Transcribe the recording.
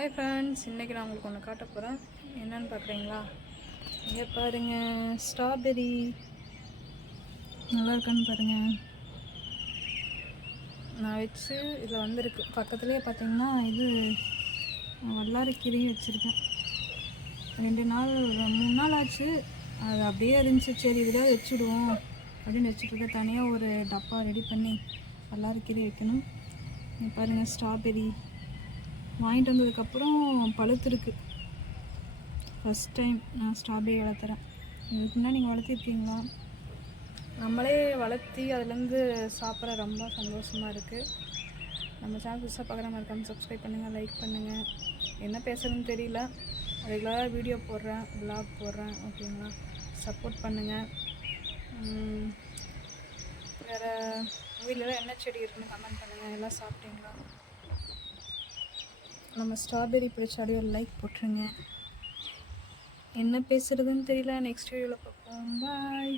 Hi friends, இன்றைக்கி நான் உங்களுக்கு ஒன்று காட்ட போகிறேன். என்னென்னு பார்க்குறீங்களா? இங்கே பாருங்கள், ஸ்ட்ராபெரி நல்லா இருக்கான்னு பாருங்கள். நான் வச்சு இதில் வந்துருக்கு. பக்கத்துலேயே பார்த்தீங்கன்னா இது வல்லாரைக்கீரையும் வச்சுருக்கேன். 2 நாள் 3 நாள் ஆச்சு. அது அப்படியே இருந்துச்சு. சரி இதில் வச்சுடுவோம் அப்படின்னு வச்சுட்டு தனியாக ஒரு டப்பா ரெடி பண்ணி வல்லாரைக்கீரை வைக்கணும். இங்கே பாருங்கள், ஸ்ட்ராபெரி வாங்கிட்டு வந்ததுக்கப்புறம் பழுத்துருக்கு. ஃபஸ்ட் டைம் நான் ஸ்ட்ராபெரி வளர்த்துறேன். இதுக்கு முன்னாடி நீங்கள் வளர்த்திருக்கீங்களா? நம்மளே வளர்த்தி அதுலேருந்து சாப்பிட்ற ரொம்ப சந்தோஷமாக இருக்குது. நம்ம சேனல் புதுசாக பார்க்குற மாதிரி இருக்காங்க, சப்ஸ்கிரைப் பண்ணுங்கள், லைக் பண்ணுங்கள். என்ன பேசுகிறதுன்னு தெரியல, ரெகுலராக வீடியோ போடுறேன், விலாக் போடுறேன். ஓகேங்களா? சப்போர்ட் பண்ணுங்கள். வேறு வீட்டில் என்ன செடி இருக்குன்னு கமெண்ட் பண்ணுங்கள். எல்லாம் சாப்பிட்டீங்களா? நம்ம ஸ்ட்ராபெரி பிடிச்ச ஆடியோ லைக் போட்டுருங்க. என்ன பேசுகிறதுன்னு தெரியல. நெக்ஸ்ட் வீடியோவில் பார்ப்போம். பாய்.